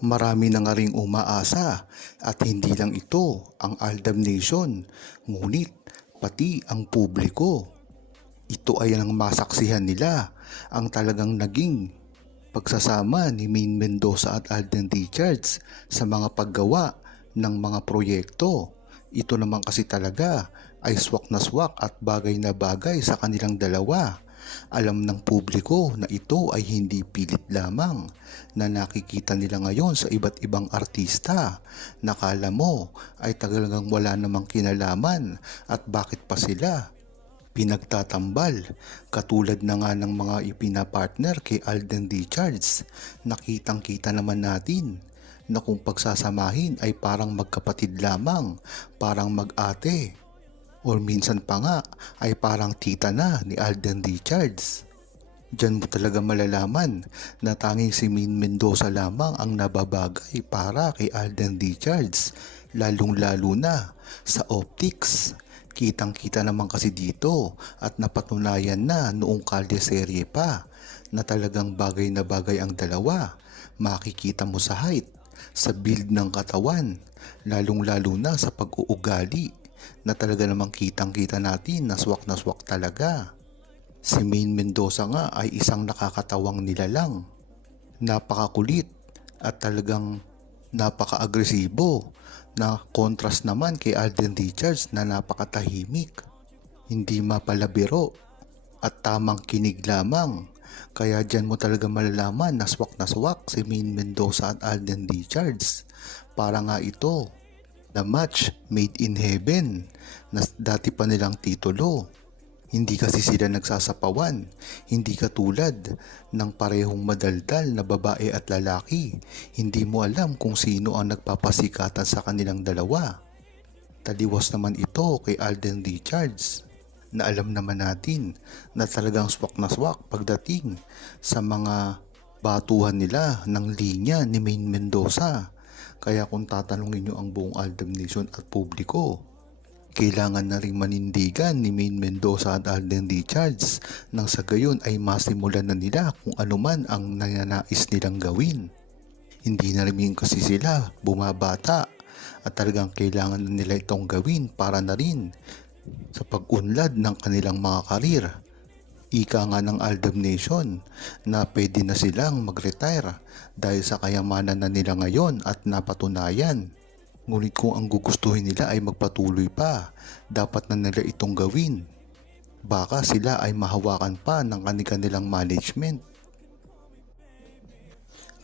Marami na nga ring umaasa at hindi lang ito ang Aldam Nation, ngunit pati ang publiko. Ito ay ang masaksihan nila ang talagang naging pagsasama ni Main Mendoza at Alden Richards sa mga paggawa ng mga proyekto. Ito naman kasi talaga ay swak na swak at bagay na bagay sa kanilang dalawa. Alam ng publiko na ito ay hindi pilit lamang na nakikita nila ngayon sa iba't ibang artista. Nakala mo ay talagang wala namang kinalaman at bakit pa sila pinagtatambal katulad na nga ng mga ipinapartner kay Alden Richards. Nakitang kita naman natin na kung pagsasamahin ay parang magkapatid lamang, parang mag-ate. Or minsan pa nga ay parang tita na ni Alden Richards. Diyan mo talaga malalaman na tanging si Min Mendoza lamang ang nababagay para kay Alden Richards, lalong-lalo na sa optics. Kitang-kita naman kasi dito at napatunayan na noong kalye serye pa na talagang bagay na bagay ang dalawa. Makikita mo sa height, sa build ng katawan, lalong-lalo na sa pag-uugali na talaga namang kitang-kita natin na swak na swak talaga. Si Main Mendoza nga ay isang nakakatawang nilalang. Napakakulit at talagang napaka-agresibo na contrast naman kay Alden Richards na napakatahimik. Hindi mapalabiro at tamang kinig lamang. Kaya dyan mo talaga malalaman na swak na swak si Main Mendoza at Alden Richards. Para nga ito na match made in heaven na dati pa nilang titulo. Hindi kasi sila nagsasapawan, hindi katulad ng parehong madaldal na babae at lalaki. Hindi mo alam kung sino ang nagpapasikatan sa kanilang dalawa. Taliwas naman ito kay Alden Richards na alam naman natin na talagang swak na swak pagdating sa mga batuhan nila ng linya ni Main Mendoza. Kaya kung tatanungin nyo ang buong Aldam Nation at publiko, kailangan na rin manindigan ni Main Mendoza at Alden Richards nang sa gayon ay masimulan na nila kung ano man ang nananais nilang gawin. Hindi na rin kasi sila bumabata at talagang kailangan na nila itong gawin para na rin sa pag-unlad ng kanilang mga karir. Ika nga ng Aldam Nation na pwede na silang mag-retire dahil sa kayamanan na nila ngayon at napatunayan. Ngunit kung ang gugustuhin nila ay magpatuloy pa, dapat na nila itong gawin. Baka sila ay mahawakan pa ng kanilang management.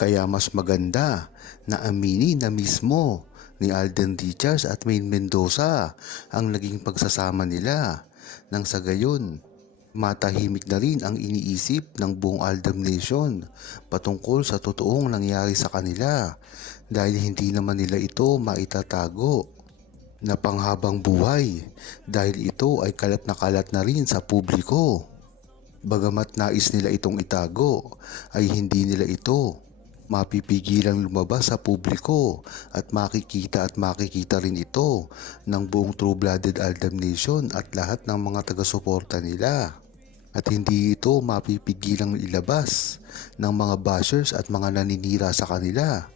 Kaya mas maganda na amini na mismo ni Alden Richards at Main Mendoza ang naging pagsasama nila. Nang sa gayon, matahimik na rin ang iniisip ng buong Aldam Nation patungkol sa totoong nangyari sa kanila dahil hindi naman nila ito maitatago na panghabang buhay dahil ito ay kalat na kalat na rin sa publiko. Bagamat nais nila itong itago ay hindi nila ito mapipigilang lumabas sa publiko at makikita at makikita rin ito ng buong True-Blooded Aldam Nation at lahat ng mga taga-suporta nila. At hindi ito mapipigilang ilabas ng mga bashers at mga naninira sa kanila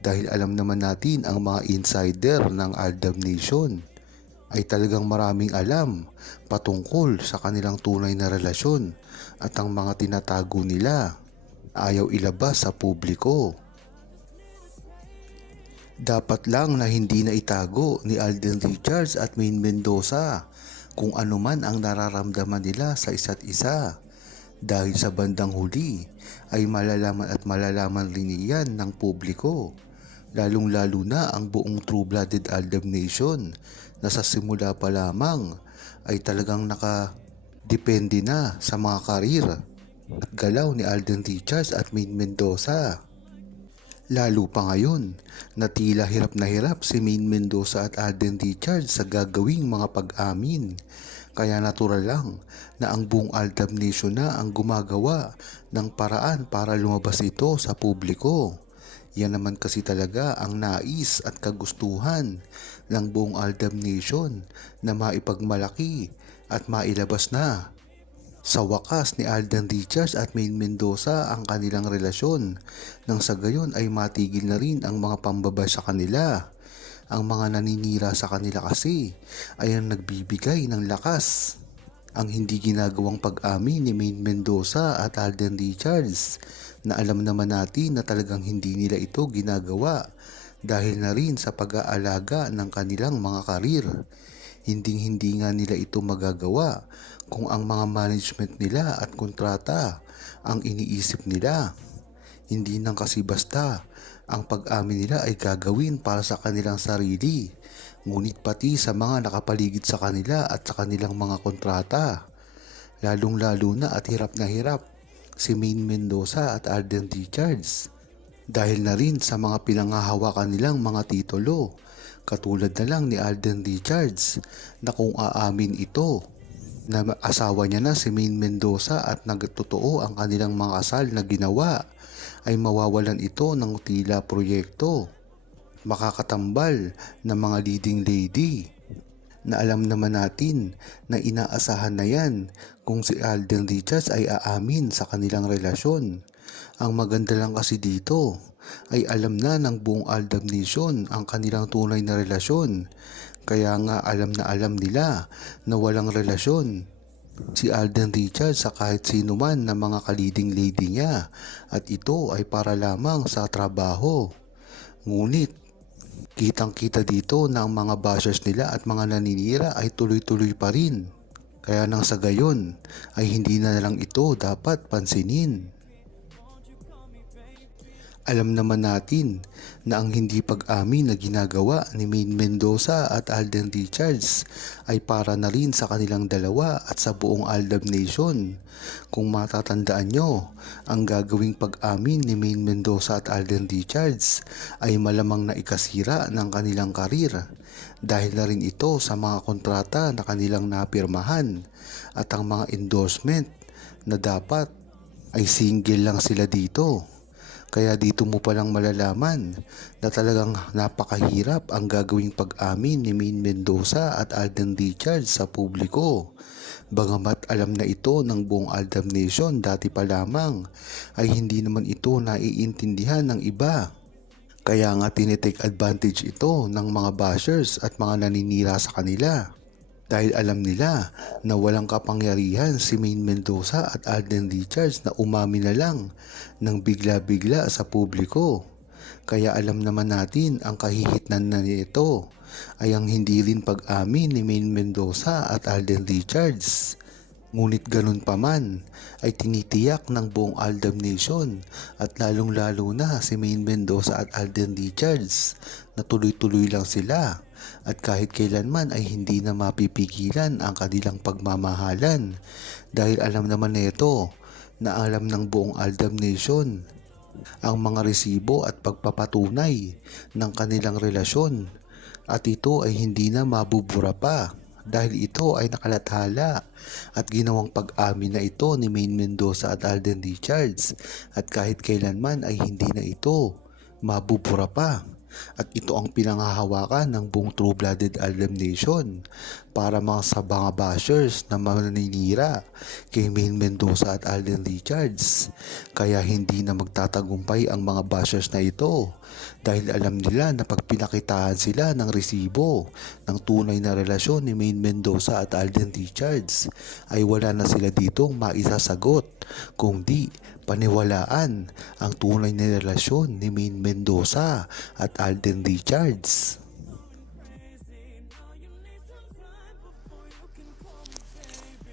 dahil alam naman natin ang mga insider ng Aldam Nation ay talagang maraming alam patungkol sa kanilang tunay na relasyon at ang mga tinatago nila ayaw ilabas sa publiko. Dapat lang na hindi na itago ni Alden Richards at Main Mendoza kung ano man ang nararamdaman nila sa isa't isa. Dahil sa bandang huli ay malalaman at malalaman rin iyan ng publiko. Lalong lalo na ang buong True-Blooded Aldam Nation na sa simula pa lamang ay talagang nakadepende na sa mga karir at galaw ni Alden Richards at Main Mendoza. Lalo pa ngayon na tila hirap na hirap si Main Mendoza at Alden Richards sa gagawing mga pag-amin. Kaya natural lang na ang buong Aldam Nation na ang gumagawa ng paraan para lumabas ito sa publiko. Yan naman kasi talaga ang nais at kagustuhan ng buong Aldam Nation na maipagmalaki at mailabas na Sa wakas ni Alden Richards at Maine Mendoza ang kanilang relasyon nang sa gayon ay matigil na rin ang mga pambaba sa kanila. Ang mga naninira sa kanila kasi ay ang nagbibigay ng lakas. Ang hindi ginagawang pag-amin ni Maine Mendoza at Alden Richards na alam naman natin na talagang hindi nila ito ginagawa dahil na rin sa pag-aalaga ng kanilang mga karir. Hinding hindi nga nila ito magagawa kung ang mga management nila at kontrata ang iniisip nila. Hindi nang kasi basta ang pag-amin nila ay gagawin para sa kanilang sarili, ngunit pati sa mga nakapaligid sa kanila at sa kanilang mga kontrata. Lalong lalo na at hirap na hirap si Maine Mendoza at Alden Richards dahil na rin sa mga pinangahawakan nilang mga titulo katulad na lang ni Alden Richards na kung aamin ito na asawa niya na si Maine Mendoza at nagtotoo ang kanilang mga kasal na ginawa ay mawawalan ito ng tila proyekto makakatambal ng mga leading lady na alam naman natin na inaasahan na yan kung si Alden Richards ay aamin sa kanilang relasyon. Ang maganda lang kasi dito ay alam na ng buong Aldam Nation ang kanilang tunay na relasyon. Kaya nga alam na alam nila na walang relasyon si Alden Richards sa kahit sino man na mga kaliding lady niya at ito ay para lamang sa trabaho. Ngunit kitang kita dito na ang mga bashers nila at mga naninira ay tuloy-tuloy pa rin. Kaya nang sa gayon ay hindi na lang ito dapat pansinin. Alam naman natin na ang hindi pag-amin na ginagawa ni Maine Mendoza at Alden Richards ay para na rin sa kanilang dalawa at sa buong Aldab Nation. Kung matatandaan nyo, ang gagawing pag-amin ni Maine Mendoza at Alden Richards ay malamang na ikasira ng kanilang karir dahil na rin ito sa mga kontrata na kanilang napirmahan at ang mga endorsement na dapat ay single lang sila dito. Kaya dito mo palang malalaman na talagang napakahirap ang gagawing pag-amin ni Maine Mendoza at Alden Richards sa publiko. Bagamat alam na ito ng buong Aldam Nation dati pa lamang ay hindi naman ito naiintindihan ng iba. Kaya nga tinitake advantage ito ng mga bashers at mga naninira sa kanila dahil alam nila na walang kapangyarihan si Maine Mendoza at Alden Richards na umami na lang ng bigla-bigla sa publiko. Kaya alam naman natin ang kahihitnan na nito ay ang hindi rin pag-amin ni Maine Mendoza at Alden Richards. Ngunit ganun pa man ay tinitiyak ng buong Aldam Nation at lalong lalo na si Maine Mendoza at Alden Richards na tuloy-tuloy lang sila at kahit kailanman ay hindi na mapipigilan ang kanilang pagmamahalan. Dahil alam naman nito na alam ng buong Aldam Nation ang mga resibo at pagpapatunay ng kanilang relasyon. At ito ay hindi na mabubura pa dahil ito ay nakalathala at ginawang pag-amin na ito ni Maine Mendoza at Alden Richards. At kahit kailanman ay hindi na ito mabubura pa. At ito ang pinangahawakan ng buong True-Blooded Aldam Nation para mga sa mga bashers na maninira kay Maine Mendoza at Alden Richards. Kaya hindi na magtatagumpay ang mga bashers na ito dahil alam nila na pag pinakitaan sila ng resibo ng tunay na relasyon ni Maine Mendoza at Alden Richards ay wala na sila ditong maisasagot kung di paniwalaan ang tunay na relasyon ni Maine Mendoza at Alden Richards.